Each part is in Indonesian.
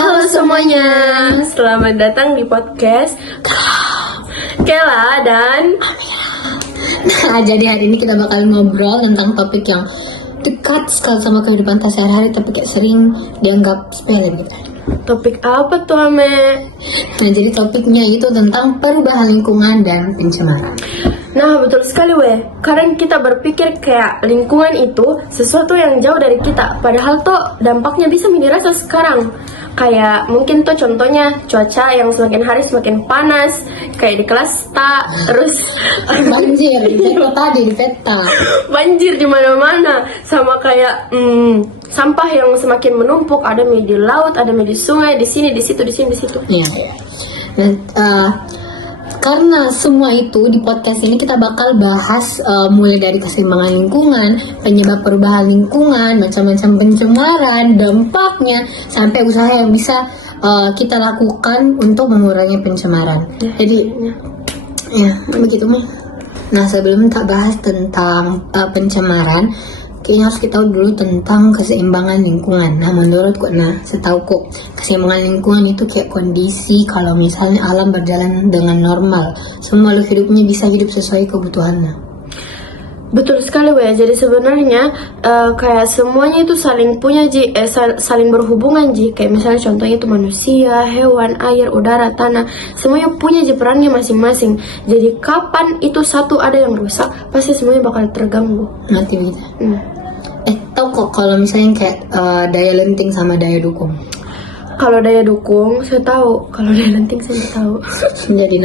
Halo semuanya, selamat datang di podcast Kela dan Nah, jadi hari ini kita bakal ngobrol tentang topik yang dekat sekali sama kehidupan kita sehari-hari, tapi kayak sering dianggap sepele gitu. topik apa tuh Ame? Nah, jadi topiknya itu tentang perubahan lingkungan dan pencemaran. Nah betul sekali weh, kadang kita berpikir kayak lingkungan itu sesuatu yang jauh dari kita, padahal tuh dampaknya bisa dirasa sekarang. Kayak mungkin tuh contohnya cuaca yang semakin hari semakin panas, kayak di kelas tak, terus Banjir, di peta tadi, di peta. banjir di mana-mana, sama kayak sampah yang semakin menumpuk, ada di laut, ada di sungai, di sini, di situ, di sini, di situ. Iya. Dan karena semua itu di podcast ini kita bakal bahas mulai dari keseimbangan lingkungan, penyebab perubahan lingkungan, macam-macam pencemaran, dampaknya, sampai usaha yang bisa kita lakukan untuk mengurangi pencemaran. Jadi ya begitu nih. Nah, sebelum tak bahas tentang pencemaran, kayaknya harus kita tahu dulu tentang keseimbangan lingkungan. Nah, menurutku, setauku keseimbangan lingkungan itu kayak kondisi kalau misalnya alam berjalan dengan normal, semua makhluk hidupnya bisa hidup sesuai kebutuhannya. Betul sekali weh. Jadi sebenarnya kayak semuanya itu saling punya saling berhubungan kayak misalnya contohnya itu manusia, hewan, air, udara, tanah, semuanya punya perannya masing-masing. Jadi kapan itu satu ada yang rusak, pasti semuanya bakal terganggu. Nanti begitu. Tahu kok kalau misalnya kayak daya lenting sama daya dukung. Kalau daya dukung saya tahu, kalau daya lenting saya nggak tahu. Jadi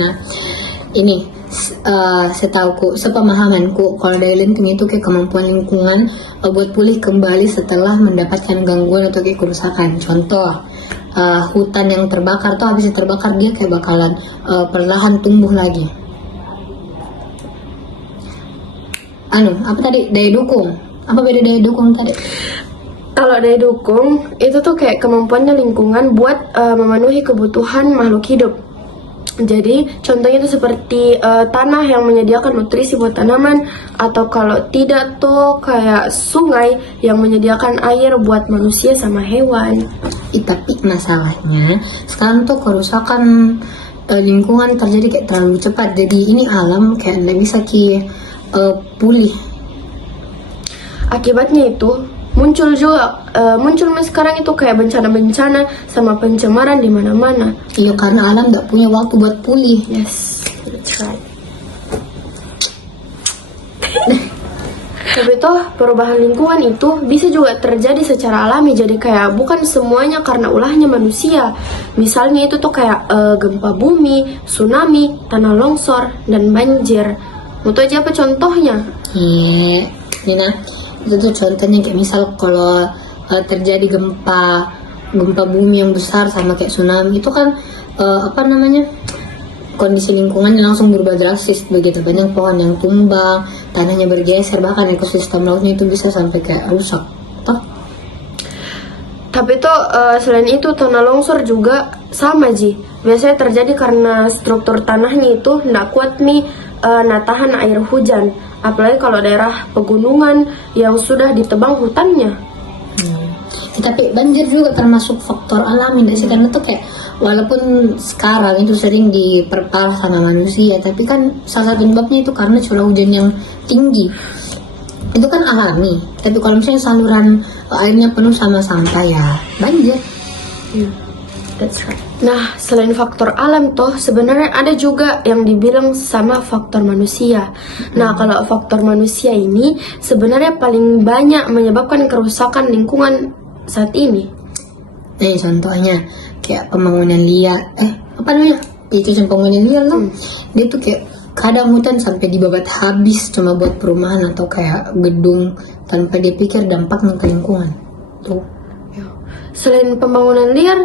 ini setauku, sepemahamanku, kalau daya lenting itu kayak kemampuan lingkungan buat pulih kembali setelah mendapatkan gangguan atau kayak kerusakan. Contoh, hutan yang terbakar tuh habis terbakar dia kayak bakalan perlahan tumbuh lagi. Apa tadi? Daya dukung. Apa beda daya dukung tadi? Kalau daya dukung itu tuh kayak kemampuannya lingkungan buat memenuhi kebutuhan makhluk hidup. Jadi contohnya itu seperti tanah yang menyediakan nutrisi buat tanaman, atau kalau tidak tuh kayak sungai yang menyediakan air buat manusia sama hewan. Tapi masalahnya sekarang tuh kerusakan lingkungan terjadi kayak terlalu cepat. Jadi ini alam kayak nggak bisa pulih. Akibatnya itu muncul sekarang itu kayak bencana-bencana sama pencemaran di mana-mana. Iya, karena alam nggak punya waktu buat pulih. Yes, that's right. Tapi toh perubahan lingkungan itu bisa juga terjadi secara alami. Jadi kayak bukan semuanya karena ulahnya manusia. Misalnya itu tuh kayak gempa bumi, tsunami, tanah longsor, dan banjir. Mau tahu aja apa contohnya? Iya, Nina. Itu tuh contohnya kayak misal kalau terjadi gempa bumi yang besar sama kayak tsunami, itu kan kondisi lingkungannya langsung berubah drastis begitu. Banyak pohon yang tumbang, tanahnya bergeser, bahkan ekosistem lautnya itu bisa sampai kayak rusak. Toh? Tapi tuh selain itu tanah longsor juga sama biasanya terjadi karena struktur tanahnya itu nggak kuat tahan air hujan. Apalagi kalau daerah pegunungan yang sudah ditebang hutannya. Tapi banjir juga termasuk faktor alami, nggak sih? Karena tuh kayak walaupun sekarang itu sering diperparah sama manusia, tapi kan salah satu penyebabnya itu karena curah hujan yang tinggi. Itu kan alami. Tapi kalau misalnya saluran airnya penuh sama sampah, ya banjir. That's right. Nah, selain faktor alam toh sebenarnya ada juga yang dibilang sama faktor manusia. Nah, kalau faktor manusia ini sebenarnya paling banyak menyebabkan kerusakan lingkungan saat ini. Contohnya kayak pembangunan liar. Itu pembangunan liar loh. Dia tuh kayak kadang hutan sampai dibabat habis cuma buat perumahan atau kayak gedung tanpa dia pikir dampaknya ke lingkungan. Tuh. Selain pembangunan liar,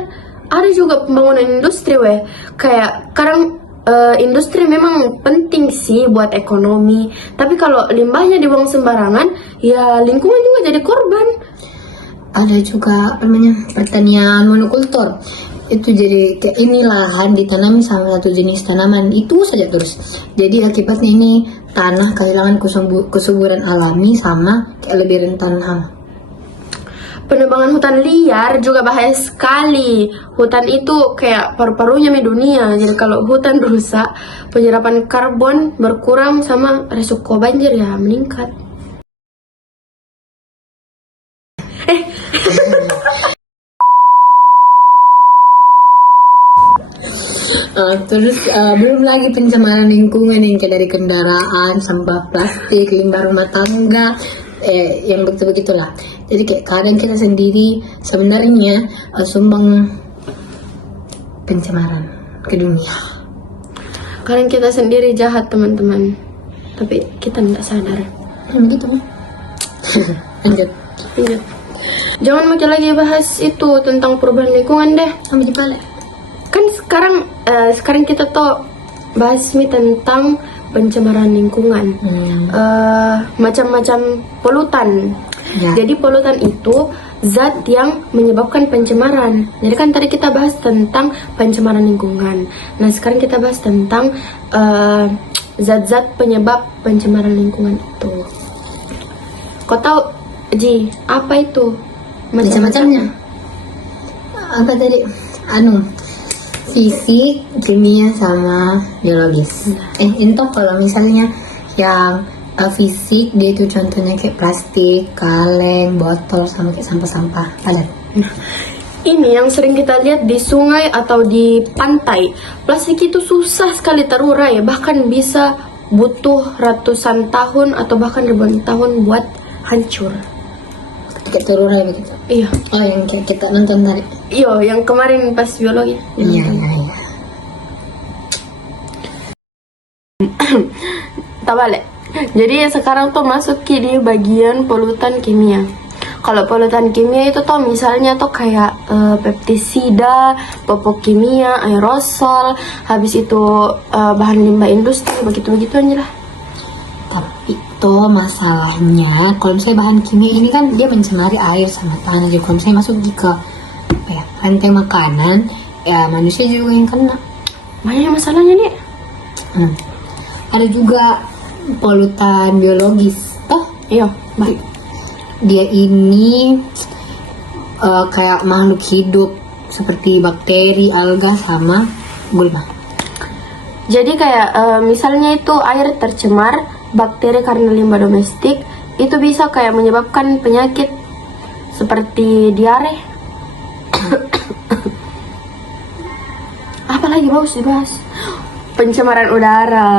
ada juga pembangunan industri kayak sekarang industri memang penting sih buat ekonomi, tapi kalau limbahnya dibuang sembarangan ya lingkungan juga jadi korban. Ada juga pertanian monokultur, itu jadi kayak ini lahan ditanami sama satu jenis tanaman itu saja terus, jadi akibatnya ini tanah kehilangan kesuburan alami sama kayak lebih rentan hama. Penebangan hutan liar juga bahaya sekali. Hutan itu kayak paru-parunya dunia. Jadi kalau hutan rusak, penyerapan karbon berkurang sama resiko banjir ya meningkat. Terus belum lagi pencemaran lingkungan yang kayak dari kendaraan, sampah plastik, limbah rumah tangga, yang begitu-begitulah. Jadi kayak kadang kita sendiri sebenarnya sumbang pencemaran ke dunia. Kadang kita sendiri jahat teman-teman, tapi kita tidak sadar. Begitu. Lanjut. Iya. Jangan makin lagi bahas itu tentang perubahan lingkungan deh. Sampai jumpa lagi. Kan sekarang kita tuh bahas tentang pencemaran lingkungan. Macam-macam polutan. Ya. Jadi polutan itu zat yang menyebabkan pencemaran. Jadi kan tadi kita bahas tentang pencemaran lingkungan. Nah sekarang kita bahas tentang zat-zat penyebab pencemaran lingkungan itu. Kau tahu, Ji, apa itu? Macam-macamnya. Apa tadi? Fisik, kimia, sama biologis. Itu kalau misalnya yang fisik, dia itu contohnya kayak plastik, kaleng, botol, sama kayak sampah-sampah padat. Nah, ini yang sering kita lihat di sungai atau di pantai. Plastik itu susah sekali terurai, bahkan bisa butuh ratusan tahun atau bahkan ribuan tahun buat hancur. Kayak terurai begitu. Iya. Oh, yang kayak kita nonton tadi. Iya, yang kemarin pas biologi. Iya. Tak balik. Jadi sekarang tuh masuk di bagian polutan kimia. Kalau polutan kimia itu tuh misalnya tuh kayak pestisida, pupuk kimia, aerosol, habis itu bahan limbah industri, begitu-begitu aja lah. Tapi tuh masalahnya kalau misalnya bahan kimia ini kan dia mencemari air sama tanah. Jadi kalau misalnya masuk ke rantai makanan, ya manusia juga yang kena. Banyak masalahnya nih. Ada juga polutan biologis. Iya, baik. Dia ini kayak makhluk hidup seperti bakteri, alga, sama gulma. Jadi kayak misalnya itu air tercemar, bakteri karena limbah domestik, itu bisa kayak menyebabkan penyakit seperti diare. Apalagi bagus dibahas? Pencemaran udara.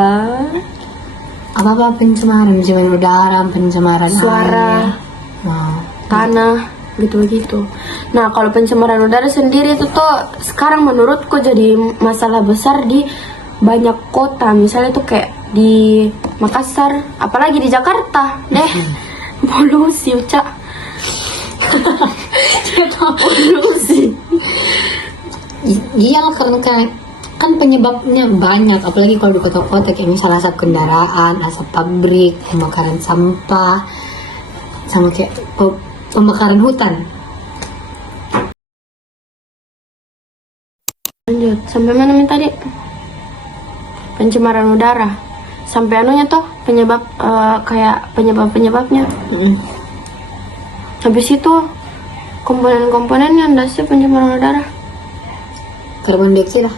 Apa pencemaran udara, pencemaran Suara, air, tanah, gitu-gitu. Nah, kalau pencemaran udara sendiri itu tuh sekarang menurutku jadi masalah besar di banyak kota. Misalnya tuh kayak di Makassar, apalagi di Jakarta deh. Polusi, Uca. Polusi. Iya, karena kan penyebabnya banyak, apalagi kalau di kota-kota kayak misalnya asap kendaraan, asap pabrik, pembakaran sampah, sama kayak pembakaran hutan. Lanjut, sampai mana nih tadi? Pencemaran udara. Sampai anunya tuh penyebab kayak penyebabnya. Habis itu komponen-komponen yang dasar pencemaran udara. Karbon dioksida.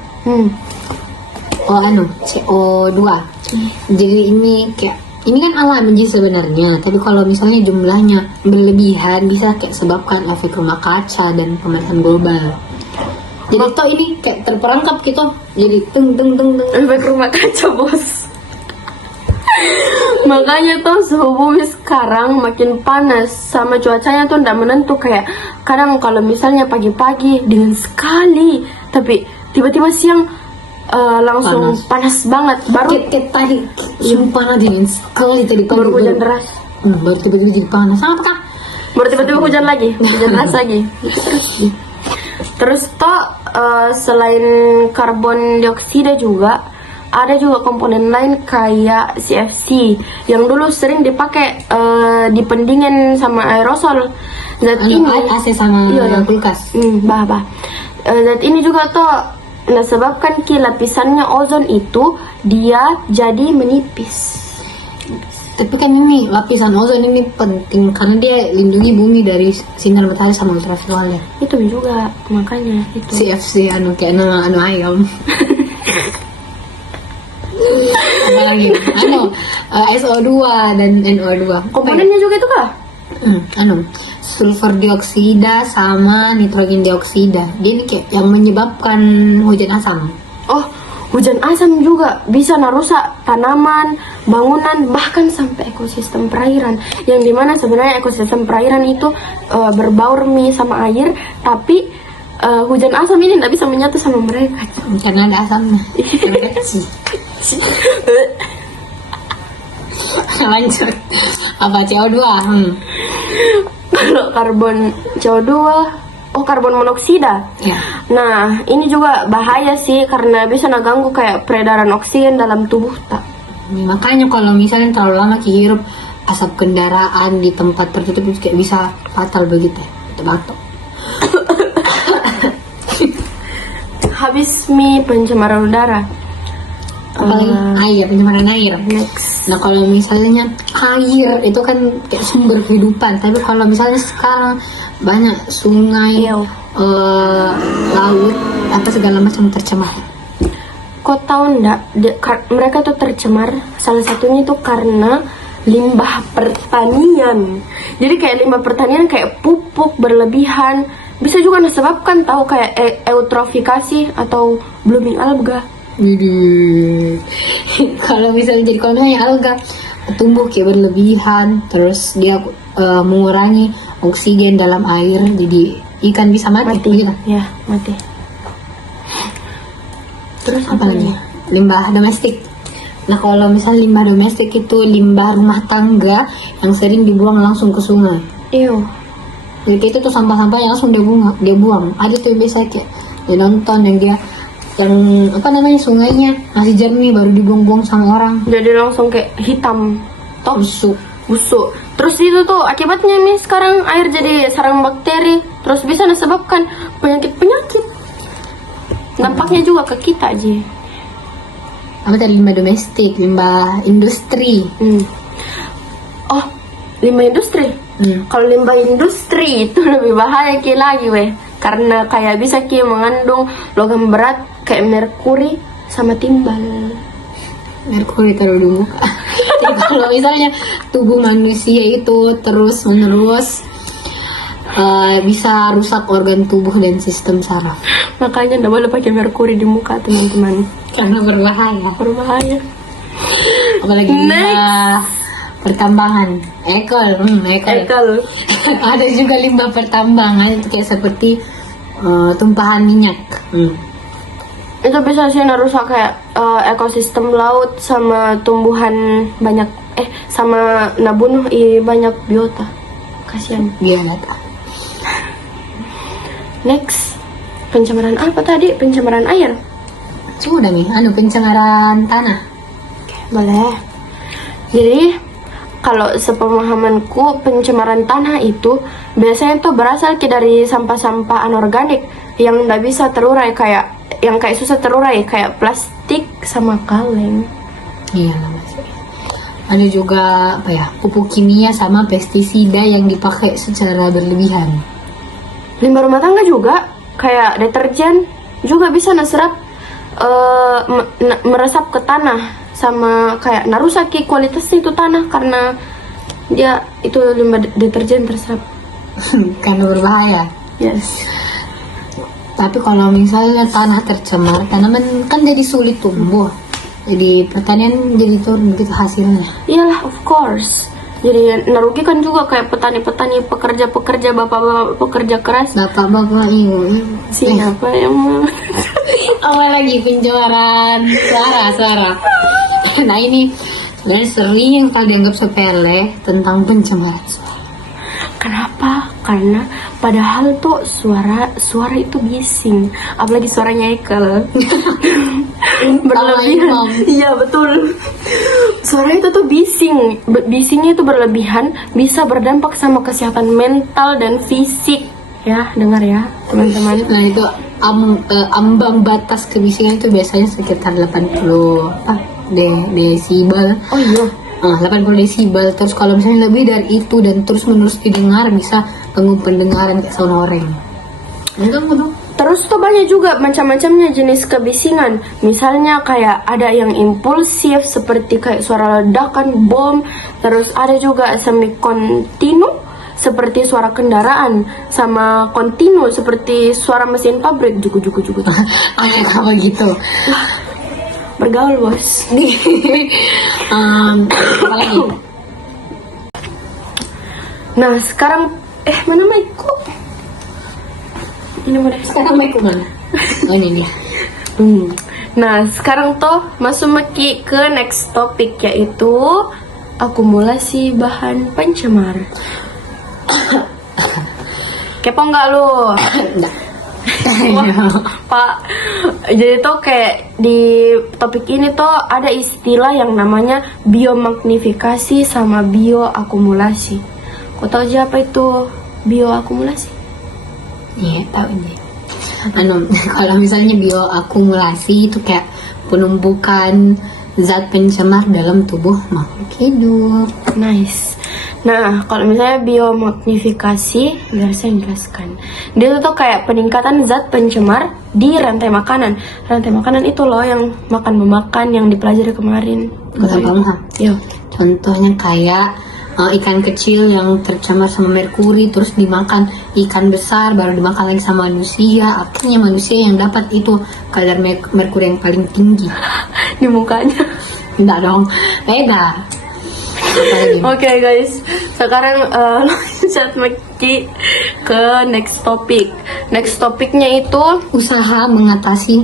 CO2. Jadi ini kan alami sebenarnya, tapi kalau misalnya jumlahnya berlebihan bisa kayak sebabkan efek rumah kaca dan pemanasan global. Jadi toh ini kayak terperangkap gitu. Jadi teng. Efek rumah kaca, bos. Makanya tuh suhu bumi sekarang makin panas, sama cuacanya tuh tidak menentu. Kayak kadang kalau misalnya pagi-pagi dingin sekali, tapi tiba-tiba siang langsung panas banget. Baru kayak tadi sumpah dingin sekali tadi pagi. baru hujan deras. Baru tiba-tiba jadi panas. Apakah? Baru tiba-tiba hujan lagi, hujan deras lagi. Terus toh selain karbon dioksida juga ada juga komponen lain kayak CFC yang dulu sering dipakai di pendingin sama aerosol. Zat ini AC sama kulkas. Zat ini juga tuh sebabkan lapisannya ozon itu dia jadi menipis. Tapi kan ini lapisan ozon ini penting karena dia lindungi bumi dari sinar matahari sama ultraviolet. Itu juga makanya itu. CFC kayak ayam. Apalagi SO2 dan NO2. Komponennya juga itu kah? Sulfur dioksida sama nitrogen dioksida. Dia ini kayak yang menyebabkan hujan asam. Oh, hujan asam juga bisa narusak tanaman, bangunan, bahkan sampai ekosistem perairan. Yang dimana sebenarnya ekosistem perairan itu berbaur sama air, tapi hujan asam ini tidak bisa menyatu sama mereka. Karena ada asamnya. Terkeci. Lanjut. Apa CO2? Kalau karbon monoksida. Ya. Nah, ini juga bahaya sih karena bisa ngeganggu kayak peredaran oksigen dalam tubuh tak. Makanya kalau misalnya terlalu lama hirup asap kendaraan di tempat tertutup itu kayak bisa fatal begitu. Batuk. Habis pencemaran udara. Apalagi air, pencemaran air. Next. Nah kalau misalnya air itu kan kayak sumber kehidupan, tapi kalau misalnya sekarang banyak sungai, laut, apa segala macam tercemar. Kau tahu ndak, mereka tuh tercemar salah satunya itu karena limbah pertanian. Jadi kayak limbah pertanian kayak pupuk berlebihan, bisa juga disebabkan tahu kayak eutrofikasi atau blooming alga. Jadi kalau misalnya jadi koloninya alga tumbuh kayak berlebihan, terus dia mengurangi oksigen dalam air, jadi ikan bisa mati. Gitu. Ya, mati. Terus apa lagi? Limbah domestik. Nah kalau misalnya limbah domestik itu limbah rumah tangga yang sering dibuang langsung ke sungai. Iyo. Jadi itu tuh sampah-sampahnya langsung dia buang. Ada tuh biasa kayak dia nonton yang apa namanya sungainya masih jernih baru dibuang-buang sama orang. Jadi langsung kayak hitam, busuk. Terus itu tuh akibatnya nih sekarang air jadi sarang bakteri, terus bisa disebabkan penyakit. Nampaknya juga ke kita aja. Apa tadi limbah domestik, limbah industri. Oh, limbah industri. Kalau limbah industri itu lebih bahaya lagi weh. Karena kayak bisa mengandung logam berat kayak merkuri sama timbal. Merkuri taruh di muka. Jadi kalau misalnya tubuh manusia itu terus menerus bisa rusak organ tubuh dan sistem saraf. Makanya tidak boleh pakai merkuri di muka teman-teman. Karena berbahaya. Apalagi limbah pertambangan, ekol. Ada juga limbah pertambangan itu kayak seperti tumpahan minyak. Itu bisa sih merusak kayak ekosistem laut sama tumbuhan banyak sama nabunuh banyak biota. Kasihan. Biota. Next, pencemaran apa tadi? Pencemaran air. Sudah nih, pencemaran tanah. Boleh. Jadi kalau sepemahamanku pencemaran tanah itu biasanya tuh berasal dari sampah-sampah anorganik yang tidak bisa terurai kayak susah terurai kayak plastik sama kaleng. Iya masih. Ada juga pupuk kimia sama pestisida yang dipakai secara berlebihan. Limbah rumah tangga juga kayak deterjen juga bisa meresap ke tanah sama kayak narusaki kualitasnya itu tanah karena dia itu limbah deterjen terserap. Karena berbahaya. Yes. Tapi kalau misalnya tanah tercemar, tanaman kan jadi sulit tumbuh. Jadi pertanian jadi turun begitu hasilnya. Iyalah, of course. Jadi merugikan juga kayak petani-petani, pekerja-pekerja, bapak-bapak pekerja keras. Bapak-bapak ibu. Siapa yang mau? Apalagi pencemaran suara. Nah ini sebenarnya sering kalau dianggap sepele tentang pencemaran suara. Kenapa? Karena padahal tuh suara itu bising, apalagi suaranya Ekel. Berlebihan. Iya betul. Suara itu tuh bisingnya itu berlebihan, bisa berdampak sama kesehatan mental dan fisik. Ya, dengar ya teman-teman. Nah itu ambang batas kebisingan itu biasanya sekitar 80 desibel. Oh iya. 80 desibel. Terus kalau misalnya lebih dari itu dan terus menerus didengar bisa ganggu pendengaran kayak suara horeng. Enggak dong. Terus tuh banyak juga macam-macamnya jenis kebisingan. Misalnya kayak ada yang impulsif seperti kayak suara ledakan bom. Terus ada juga semi kontinu seperti suara kendaraan, sama kontinu seperti suara mesin pabrik. Juku. Apa gitu? Bergaul bos. Apa lagi? Nah sekarang mana mic-ku? Ini mana? Sekarang mic mana? Oh ini dia. Nah sekarang tuh masuk Meki ke next topik, yaitu akumulasi bahan pencemar. Kepo nggak lu? Pak, jadi tuh kayak di topik ini tuh ada istilah yang namanya biomagnifikasi sama bioakumulasi. Kau tahu aja apa itu bioakumulasi? Iya, tahu nih. Kalau misalnya bioakumulasi itu kayak penumpukan zat pencemar dalam tubuh makhluk hidup. Nice. Nah, kalau misalnya biomagnifikasi, biar saya jelaskan. Dia tuh kayak peningkatan zat pencemar di rantai makanan. Rantai makanan itu loh yang makan-memakan yang dipelajari kemarin. Paham. Yo. Contohnya kayak ikan kecil yang tercemar sama merkuri terus dimakan ikan besar baru dimakan lagi sama manusia, akhirnya manusia yang dapat itu kadar merkuri yang paling tinggi Di mukanya. enggak dong, beda. Oke guys, sekarang lanjut Meki ke next topic. Next topiknya itu Usaha mengatasi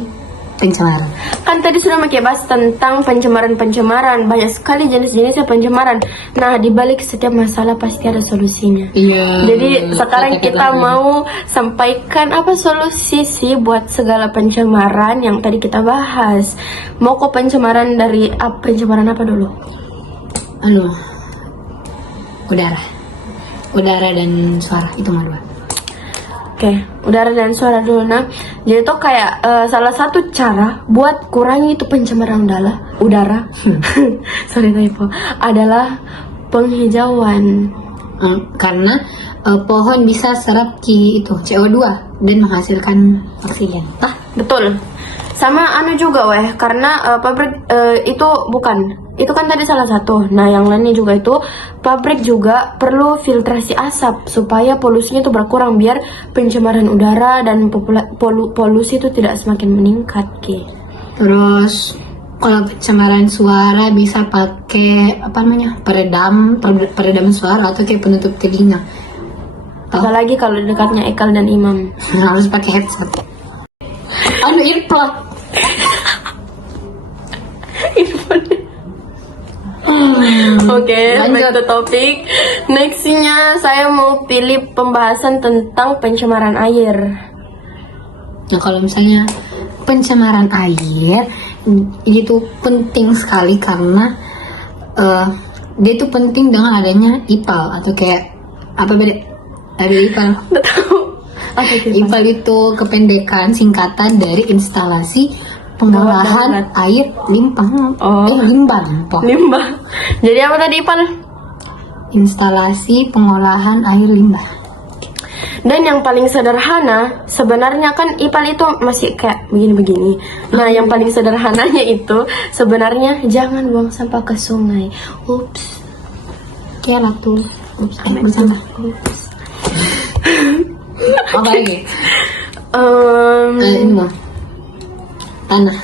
pencemaran. kan tadi sudah Meki bahas tentang pencemaran. Banyak sekali jenis-jenisnya pencemaran. Nah, di balik setiap masalah pasti ada solusinya. Iya. Jadi sekarang kita mau sampaikan apa solusi sih buat segala pencemaran yang tadi kita bahas. Mau kok pencemaran dari pencemaran apa dulu? Udara dan suara itu mah dua. Oke, udara dan suara dulu. Nah, jadi tuh kayak salah satu cara buat kurangi itu pencemaran udara sorry typo, adalah penghijauan. Karena pohon bisa serap itu CO2 dan menghasilkan oksigen. Betul. Sama juga karena pabrik itu kan tadi salah satu. Nah, yang lainnya juga itu pabrik juga perlu filtrasi asap supaya polusinya itu berkurang biar pencemaran udara dan polusi itu tidak semakin meningkat, Terus kalau pencemaran suara bisa pakai peredam suara atau kayak penutup telinga. Apalagi kalau dekatnya Ekal dan Imam. Harus pakai headset. Earplug. Oke, back to topic. Nextnya saya mau pilih pembahasan tentang pencemaran air. Nah, kalau misalnya pencemaran air itu penting sekali karena dia itu penting dengan adanya IPAL atau kayak apa beda dari IPAL? IPAL itu kependekan singkatan dari instalasi pengolahan air limbah. Limbah. Jadi apa tadi IPAL? Instalasi pengolahan air limbah. Dan yang paling sederhana sebenarnya kan IPAL itu masih kayak begini-begini. Nah, yang paling sederhananya itu sebenarnya jangan buang sampah ke sungai. Ups. Kira tuh. Ups. Apa lagi? Ini mah tanah.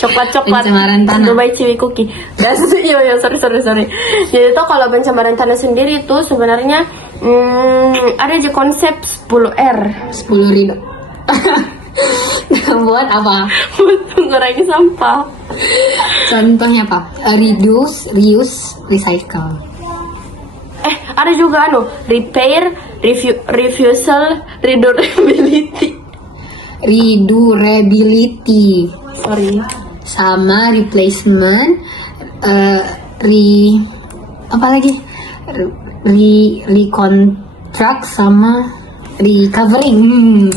Coklat pencemaran tanah. Dubai Ciwi Cookie. Sorry. Jadi tuh kalau pencemaran tanah sendiri itu sebenarnya ada aja konsep 10R. 10 ribu. Buat apa? Buat mengurangi sampah. Contohnya apa? Reduce, reuse, recycle. Ada juga repair, refusal, redurability. Sorry. Sama replacement, recontract sama recovering.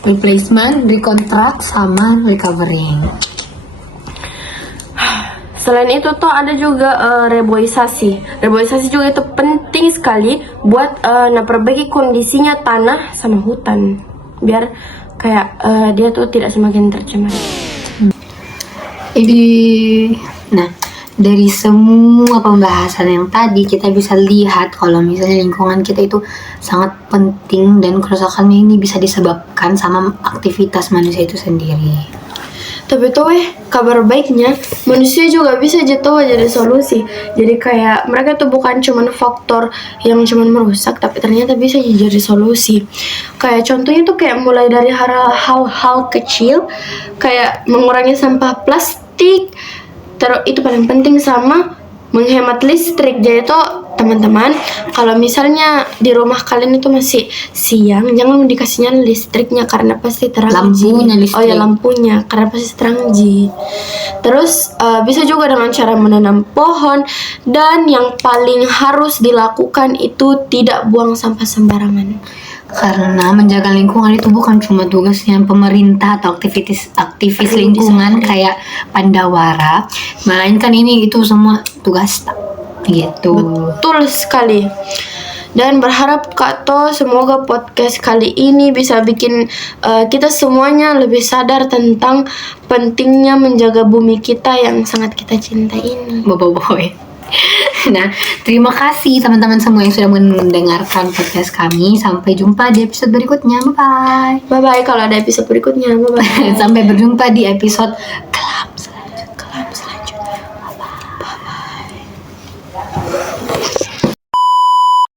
Replacement, recontract sama recovering. Selain itu tuh ada juga reboisasi. Reboisasi juga itu penting sekali buat memperbaiki kondisinya tanah sama hutan, biar kayak dia tuh tidak semakin tercemar. Jadi, nah dari semua pembahasan yang tadi kita bisa lihat kalau misalnya lingkungan kita itu sangat penting dan kerusakannya ini bisa disebabkan sama aktivitas manusia itu sendiri. Tapi tuh kabar baiknya manusia juga bisa jatuh jadi solusi. Jadi kayak mereka tuh bukan cuman faktor yang cuman merusak, tapi ternyata bisa jadi solusi. Kayak contohnya tuh kayak mulai dari hal-hal kecil, kayak mengurangi sampah plastik, terus itu paling penting, sama menghemat listrik. Jadi tuh teman-teman, kalau misalnya di rumah kalian itu masih siang, jangan dikasihnya listriknya karena pasti terang. Lampunya listrik. Oh ya, lampunya karena pasti terang. Terus bisa juga dengan cara menanam pohon, dan yang paling harus dilakukan itu tidak buang sampah sembarangan. Karena menjaga lingkungan itu bukan cuma tugasnya pemerintah atau aktivis lingkungan kayak Pandawara, melainkan ini itu semua tugas gitu. Betul sekali. Dan berharap Kak To semoga podcast kali ini bisa bikin kita semuanya lebih sadar tentang pentingnya menjaga bumi kita yang sangat kita cintai ini. Boboiboy. Nah, terima kasih teman-teman semua yang sudah mendengarkan podcast kami. Sampai jumpa di episode berikutnya. Bye-bye. Bye-bye kalau ada episode berikutnya. Bye-bye. Sampai berjumpa di episode